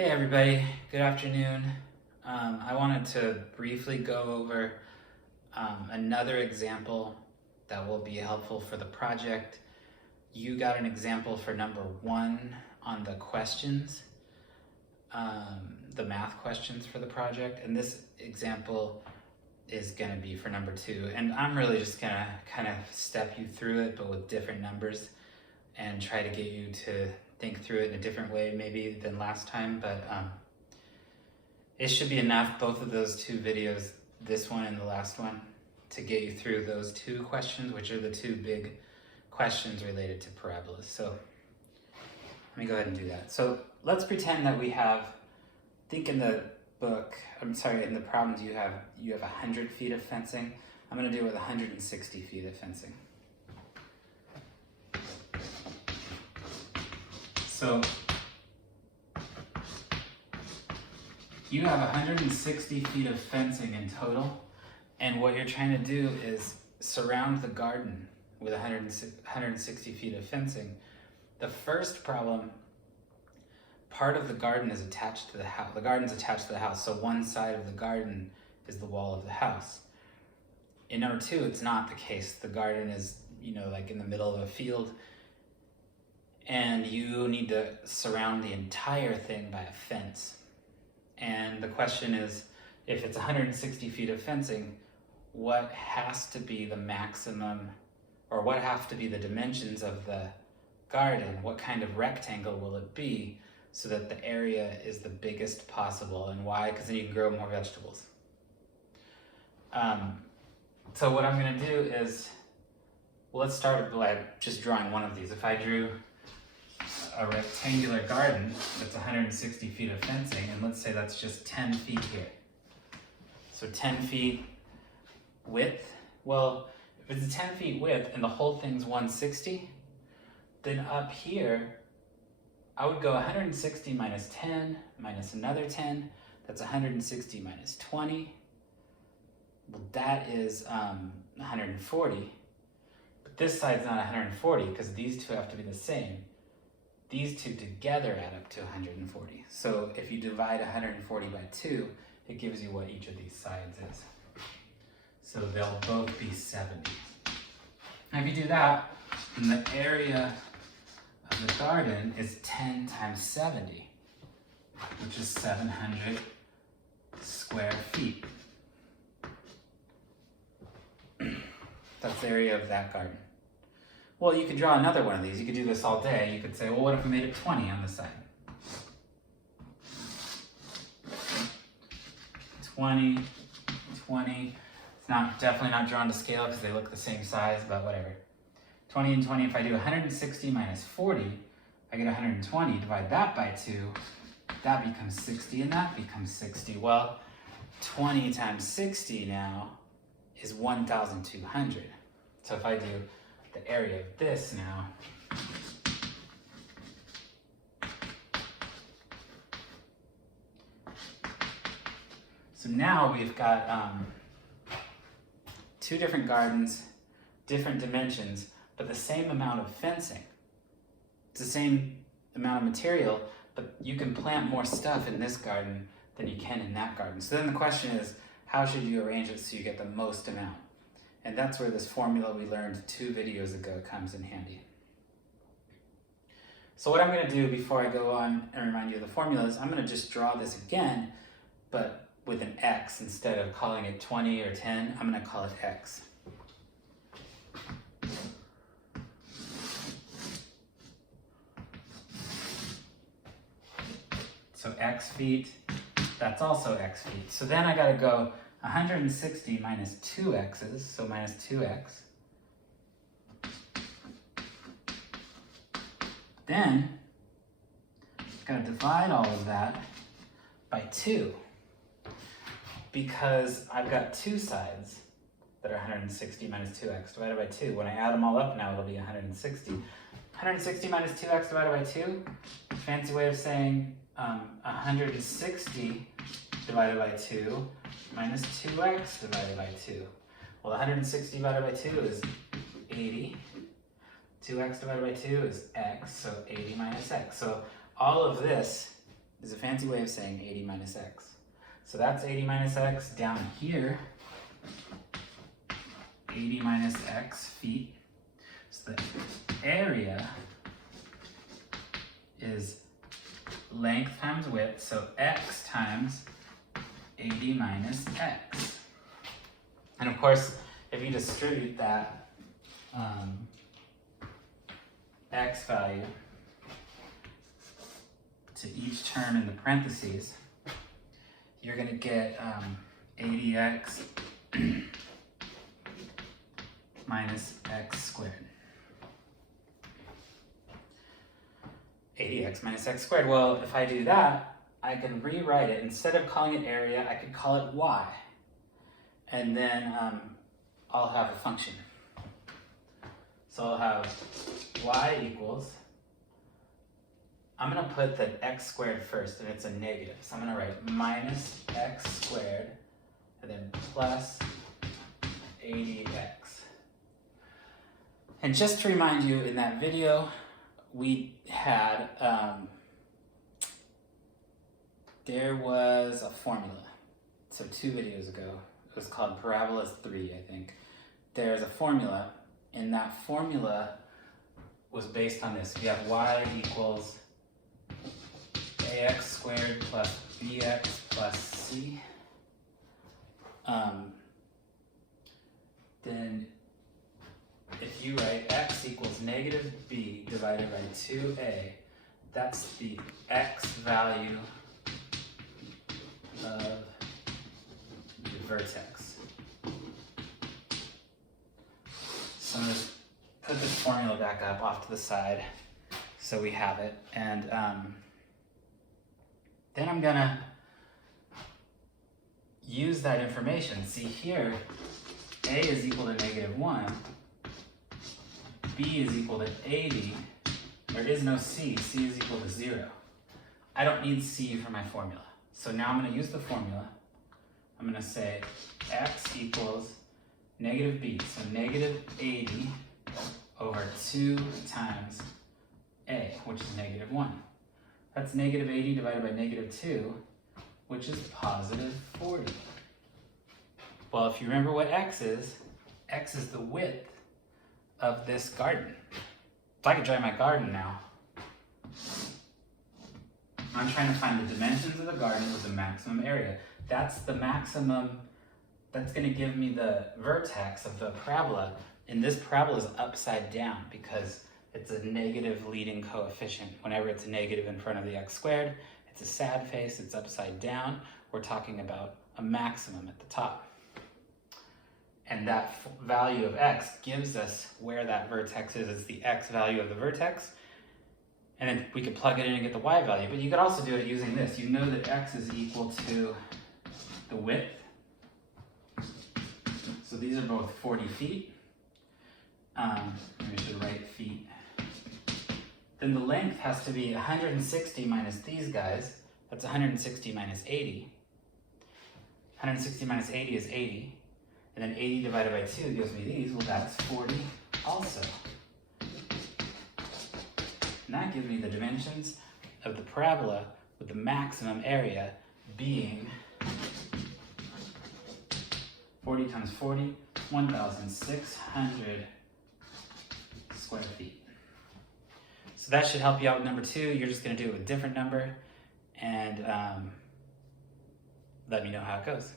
Hey everybody, good afternoon. I wanted to briefly go over another example that will be helpful for the project. You got an example for number 1 on the questions, the math questions for the project, and this example is going to be for number 2. And I'm really just going to kind of step you through it, but with different numbers, and try to get you to think through it in a different way maybe than last time, but it should be enough, both of those 2 videos, this one and the last one, to get you through those 2 questions, which are the 2 big questions related to parabolas. So let me go ahead and do that. So let's pretend that we have, think in the book, in the problems you have 100 feet of fencing. I'm going to do it with 160 feet of fencing. So you have 160 feet of fencing in total, and what you're trying to do is surround the garden with 160 feet of fencing. The first problem, part of the garden is attached to the house. The garden's attached to the house, so one side of the garden is the wall of the house. In number 2, it's not the case. The garden is, like in the middle of a field, and you need to surround the entire thing by a fence. And the question is, if it's 160 feet of fencing, what has to be the maximum, or what have to be the dimensions of the garden? What kind of rectangle will it be so that the area is the biggest possible? And why? Because then you can grow more vegetables. So what I'm going to do is, let's start by just drawing one of these. If I drew a rectangular garden that's 160 feet of fencing, and let's say that's just 10 feet here. So 10 feet width. Well, if it's a 10 feet width and the whole thing's 160, then up here, I would go 160 minus 10 minus another 10. That's 160 minus 20. Well, that is 140. But this side's not 140 because these two have to be the same. These two together add up to 140. So if you divide 140 by 2, it gives you what each of these sides is. So they'll both be 70. Now if you do that, then the area of the garden is 10 times 70, which is 700 square feet. That's the area of that garden. Well, you could draw another one of these. You could do this all day. You could say, well, what if we made it 20 on this side? 20. It's definitely not drawn to scale because they look the same size, but whatever. 20 and 20, if I do 160 minus 40, I get 120. Divide that by 2, that becomes 60, and that becomes 60. Well, 20 times 60 now is 1,200. So if I do the area of this now, so now we've got 2 different gardens, different dimensions, but the same amount of fencing. It's the same amount of material, but you can plant more stuff in this garden than you can in that garden. So then the question is, how should you arrange it so you get the most amount? And that's where this formula we learned 2 videos ago comes in handy. So what I'm going to do before I go on and remind you of the formula is I'm going to just draw this again, but with an X. Instead of calling it 20 or 10, I'm going to call it X. So X feet, that's also X feet. So then I got to go 160 minus 2 x's, so minus 2x. Then, I'm going to divide all of that by 2, because I've got 2 sides that are 160 minus 2x divided by 2. When I add them all up now, it'll be 160. 160 minus 2x divided by 2, fancy way of saying 160 divided by 2 minus 2x divided by 2. Well, 160 divided by 2 is 80. 2x divided by 2 is x, so 80 minus x. So all of this is a fancy way of saying 80 minus x. So that's 80 minus x. Down here, 80 minus x feet. So the area is length times width, so x times 80 minus x. And of course, if you distribute that x value to each term in the parentheses, you're going to get 80x minus x squared. 80x minus x squared. Well, if I do that, I can rewrite it. Instead of calling it area, I could call it y. And then I'll have a function. So I'll have y equals, I'm going to put the x squared first, and it's a negative. So I'm going to write minus x squared, and then plus 80x. And just to remind you, in that video, we had, there was a formula. So 2 videos ago, it was called Parabolas 3, I think. There's a formula, and that formula was based on this. We have y equals ax squared plus bx plus c. Then if you write x equals negative b divided by 2a, that's the x value of the vertex. So I'm going to put this formula back up off to the side so we have it. And then I'm going to use that information. See here, a is equal to negative 1. B is equal to 80, there is no C is equal to 0. I don't need C for my formula. So now I'm going to use the formula. I'm going to say x equals negative b, so negative 80 over 2 times a, which is negative 1. That's negative 80 divided by negative 2, which is positive 40. Well, if you remember what x is the width of this garden. If I could draw my garden now, I'm trying to find the dimensions of the garden with the maximum area. That's the maximum, that's going to give me the vertex of the parabola. And this parabola is upside down because it's a negative leading coefficient. Whenever it's a negative in front of the x squared, it's a sad face, it's upside down. We're talking about a maximum at the top. And that value of x gives us where that vertex is. It's the x value of the vertex. And then we could plug it in and get the y value. But you could also do it using this. You know that x is equal to the width. So these are both 40 feet. We should write feet. Then the length has to be 160 minus these guys. That's 160 minus 80. 160 minus 80 is 80. And then 80 divided by 2 gives me these. Well, that's 40 also. And that gives me the dimensions of the parabola with the maximum area being 40 times 40, 1,600 square feet. So that should help you out with number 2. You're just going to do it with a different number and let me know how it goes.